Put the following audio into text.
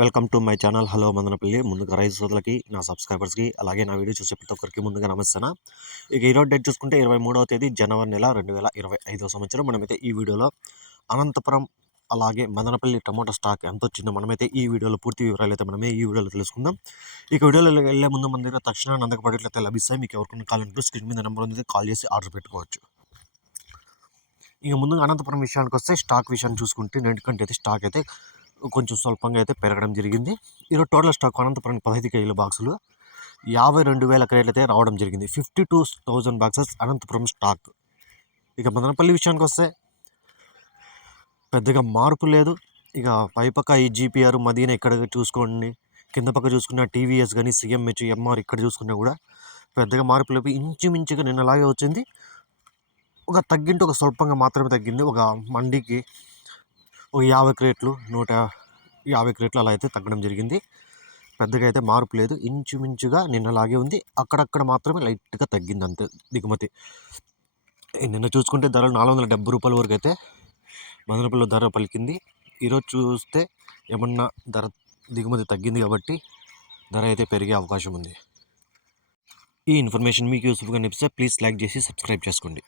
Welcome to my channel. Hello Madanapalle. ముందుగా రైతు సోదరులకి నా సబ్స్క్రైబర్స్కి అలాగే నా వీడియో చూసే ప్రతి ఒక్కరికి ముందుగా నమస్తాను ఇక ఈరోజు డేట్ చూసుకుంటే ఇరవై మూడవ తేదీ జనవరి నెల రెండు వేల ఇరవై ఐదో సంవత్సరం. మనమైతే ఈ వీడియోలో అనంతపురం అలాగే మదనపల్లి టమాటో స్టాక్ ఎంత వచ్చిందో మనమైతే ఈ వీడియోలో పూర్తి వివరాలు అయితే మనమే ఈ వీడియోలో తెలుసుకుందాం. ఇక వీడియోలో వెళ్ళే ముందు మన దగ్గర తక్షణ అందకపోవట్లయితే లభిస్తాయి. మీకు ఎవరికైనా కావాలంటే స్క్రీన్ మీద నెంబర్ ఉంది కాల్ చేసి ఆర్డర్ పెట్టుకోవచ్చు. ఇక ముందుగా అనంతపురం విషయానికి వస్తే స్టాక్ విషయాన్ని చూసుకుంటే నేటికంటే అయితే స్టాక్ అయితే కొంచెం స్వల్పంగా అయితే పెరగడం జరిగింది. ఈరోజు టోటల్ స్టాక్ అనంతపురం పదహైదు కేజీల బాక్సులు యాభై రెండు వేల క్రేట్లు అయితే రావడం జరిగింది. Fifty two thousand boxes Anantapur stock. ఇక మదనపల్లి విషయానికి వస్తే పెద్దగా మార్పు లేదు. ఇక పైపక్క ఈ జీపీఆర్ మదీన ఇక్కడ చూసుకోండి కింద పక్క చూసుకున్న టీవీఎస్ కానీ సిఎంహెచ్ ఎంఆర్ ఇక్కడ చూసుకున్నా కూడా పెద్దగా మార్పు లేదు. ఇంచుమించుగా నిన్నలాగే వచ్చింది. ఒక తగ్గింటే ఒక స్వల్పంగా మాత్రమే తగ్గింది. ఒక మండీకి ఒక యాభై క్రేట్లు నూట యాభై క్రేట్లు అలా అయితే తగ్గడం జరిగింది. పెద్దగా అయితే మార్పు లేదు. ఇంచుమించుగా నిన్నలాగే ఉంది. అక్కడక్కడ మాత్రమే లైట్గా తగ్గింది అంతే దిగుమతి నిన్న చూసుకుంటే ధరలు నాలుగు వందల డెబ్బై రూపాయల వరకు అయితే మదనపల్లిలో ధర పలికింది. ఈరోజు చూస్తే ఏమన్నా ధర దిగుమతి తగ్గింది కాబట్టి ధర అయితే పెరిగే అవకాశం ఉంది. ఈ ఇన్ఫర్మేషన్ మీకు యూస్ఫుల్గా అనిపిస్తే ప్లీజ్ లైక్ చేసి సబ్స్క్రైబ్ చేసుకోండి.